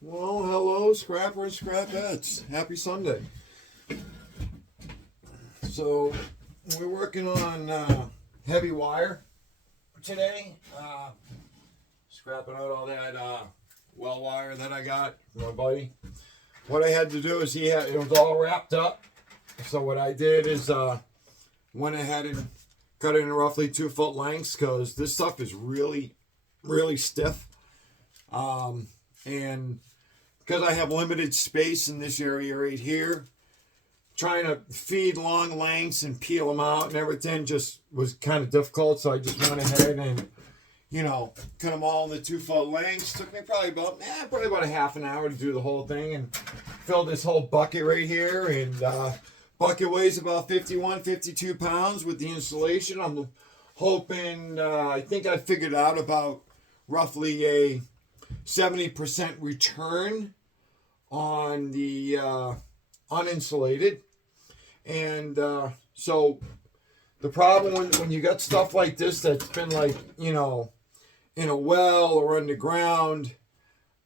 Well, hello, Scrapper and Scrapettes. Happy Sunday. So, we're working on heavy wire today. Scrapping out all that well wire that I got from my buddy. What I had to do is it was all wrapped up. So what I did is went ahead and cut it in roughly 2 foot lengths because this stuff is really, really stiff. And because I have limited space in this area right here, trying to feed long lengths and peel them out and everything just was kind of difficult. So I just went ahead and, cut them all in the 2 foot lengths. Took me probably about a half an hour to do the whole thing and fill this whole bucket right here. And bucket weighs about 51, 52 pounds with the insulation. I'm hoping, I think I figured out about roughly a 70% return on the uninsulated. And so the problem when you got stuff like this that's been like, in a well or underground,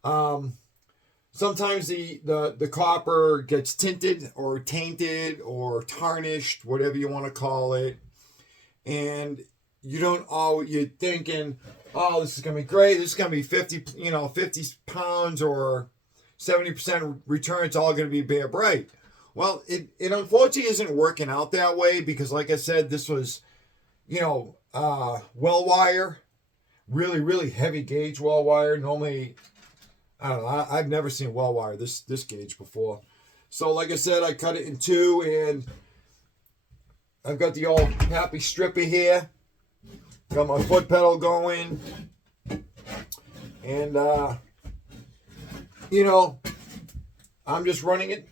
sometimes the copper gets tinted or tainted or tarnished, whatever you want to call it. And you're thinking, oh, this is going to be great. This is going to be 50 pounds or 70% return. It's all going to be bare bright. Well, it unfortunately isn't working out that way because, like I said, this was, well wire, really, really heavy gauge well wire. Normally, I don't know, I've never seen well wire this gauge before. So, like I said, I cut it in two, and I've got the old happy stripper here. Got my foot pedal going, and I'm just running it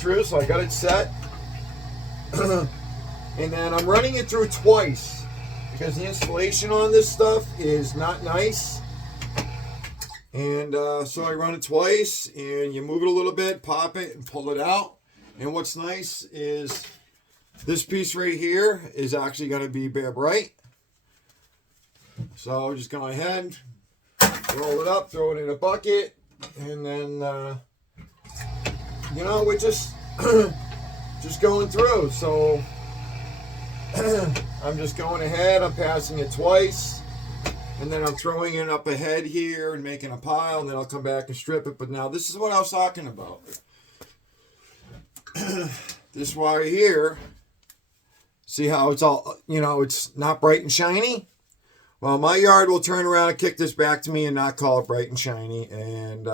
through. So I got it set, and then I'm running it through twice because the installation on this stuff is not nice. And so I run it twice, and you move it a little bit, pop it, and pull it out. And what's nice is this piece right here is actually going to be bare bright. So just go ahead, roll it up, throw it in a bucket, and then we're just going through. So I'm just going ahead, I'm passing it twice, and then I'm throwing it up ahead here and making a pile, and then I'll come back and strip it. But now this is what I was talking about. This wire here, see how it's all, it's not bright and shiny? Well, my yard will turn around and kick this back to me and not call it bright and shiny, and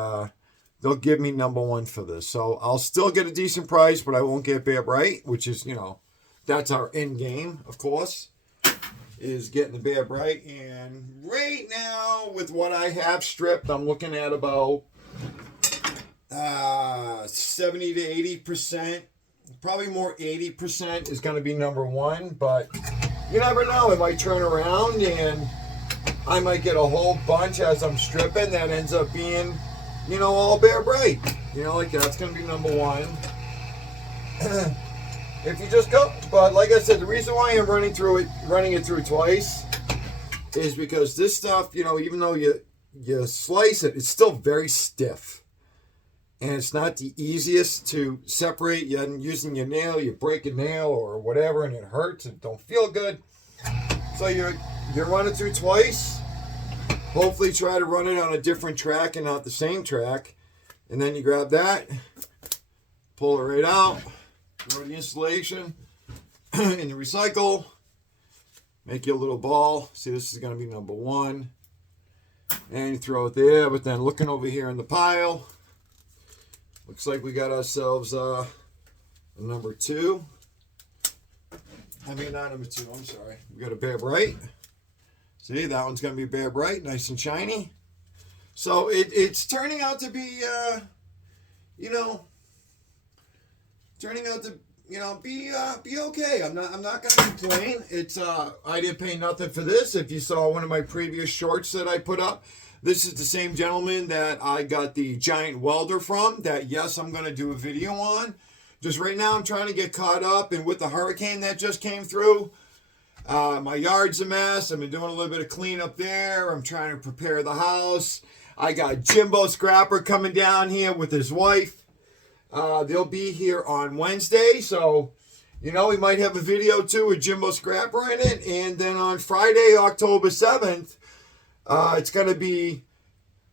they'll give me number one for this. So I'll still get a decent price, but I won't get bare bright, which is, that's our end game, of course, is getting the bare bright. And right now, with what I have stripped, I'm looking at about 70 to 80%. Probably more 80% is going to be number one, but you never know. It might turn around and I might get a whole bunch as I'm stripping that ends up being, all bare bright. Like that's going to be number one. If you just go, but like I said, the reason why I'm running it through twice is because this stuff, even though you slice it, it's still very stiff. And it's not the easiest to separate. You're using your nail, you break a nail or whatever, and it hurts and don't feel good. So you're running through twice. Hopefully try to run it on a different track and not the same track. And then you grab that, pull it right out, throw the insulation in the recycle, make you a little ball. See, this is going to be number one. And you throw it there, but then looking over here in the pile, looks like we got ourselves a number two. I mean, not number two, I'm sorry. We got a bare bright. See, that one's going to be bare bright, nice and shiny. So it's turning out to be, turning out to, be okay. I'm not going to complain. It's, I didn't pay nothing for this. If you saw one of my previous shorts that I put up, this is the same gentleman that I got the giant welder from that, yes, I'm going to do a video on. Just right now I'm trying to get caught up, and with the hurricane that just came through, my yard's a mess. I've been doing a little bit of cleanup there. I'm trying to prepare the house. I got Jimbo Scrapper coming down here with his wife. They'll be here on Wednesday, so you know we might have a video too with Jimbo Scrapper in it. And then on Friday, October 7th, it's going to be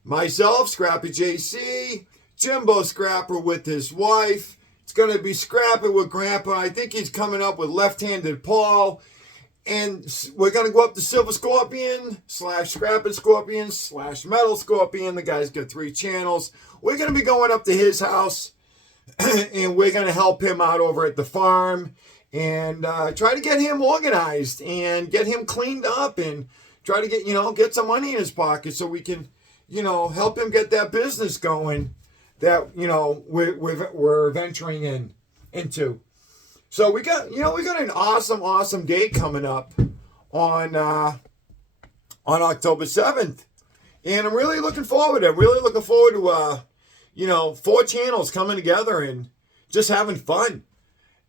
myself, Scrappy JC, Jimbo Scrapper with his wife. It's going to be Scrapper with Grandpa. I think he's coming up with Left-Handed Paul. And we're going to go up to Silver Scorpion / Scrapping Scorpion / Metal Scorpion. The guy's got 3 channels. We're going to be going up to his house. And we're going to help him out over at the farm. And try to get him organized. And get him cleaned up. And try to get, get some money in his pocket. So we can, help him get that business going. That, we're venturing into. So we got an awesome date coming up on October 7th. And I'm really looking forward to it. I'm really looking forward to 4 channels coming together and just having fun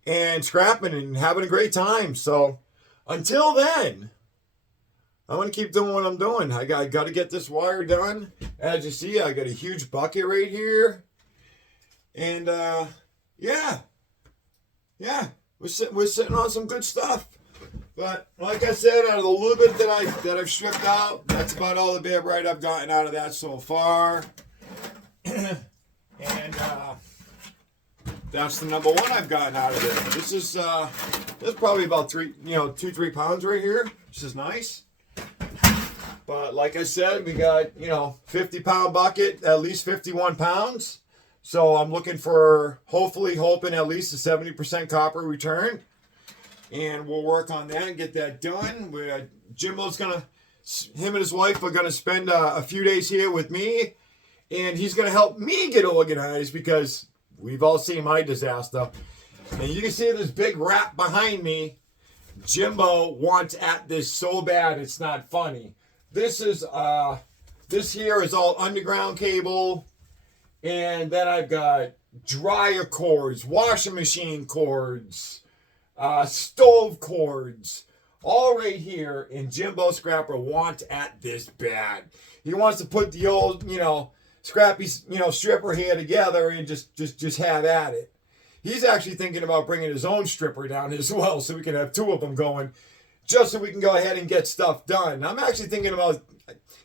and scrapping and having a great time. So until then, I'm going to keep doing what I'm doing. I got to get this wire done. As you see, I got a huge bucket right here. And yeah, we're sitting on some good stuff. But like I said, out of the little bit that I've stripped out, that's about all the Bear Brite I've gotten out of that so far. And that's the number 1 I've gotten out of it. This is probably about 2-3 pounds right here, which is nice. But like I said, we got 50-pound bucket, at least 51 pounds. So I'm looking for, hoping at least a 70% copper return. And we'll work on that and get that done. Jimbo's him and his wife are going to spend a few days here with me. And he's going to help me get organized because we've all seen my disaster. And you can see this big wrap behind me. Jimbo wants at this so bad it's not funny. This here is all underground cable. And then I've got dryer cords, washing machine cords, stove cords, all right here. And Jimbo Scrapper wants at this bad. He wants to put the old, Scrappy, stripper here together and just have at it. He's actually thinking about bringing his own stripper down as well, so we can have 2 of them going, just so we can go ahead and get stuff done. I'm actually thinking about.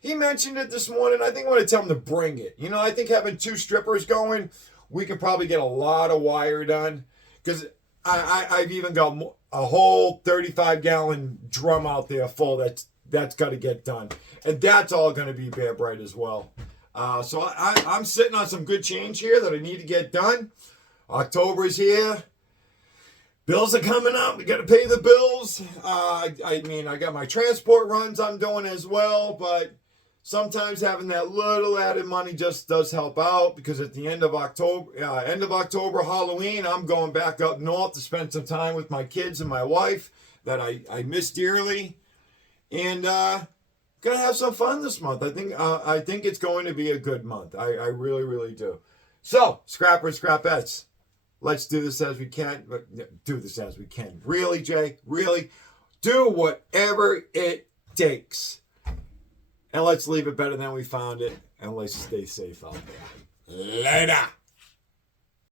He mentioned it this morning. I think I want to tell him to bring it. I think having 2 strippers going, we could probably get a lot of wire done. Because I've even got a whole 35-gallon drum out there full that's got to get done. And that's all going to be Bear Brite as well. So I'm sitting on some good change here that I need to get done. October is here. Bills are coming up. We got to pay the bills. I got my transport runs I'm doing as well, but sometimes having that little added money just does help out because at the end of October, Halloween, I'm going back up north to spend some time with my kids and my wife that I miss dearly, and gonna have some fun this month. I think it's going to be a good month. I really, really do. So, Scrappers, Scrappettes. Let's do this as we can. Really, Jay? Really? Do whatever it takes. And let's leave it better than we found it. And let's stay safe out there. Later.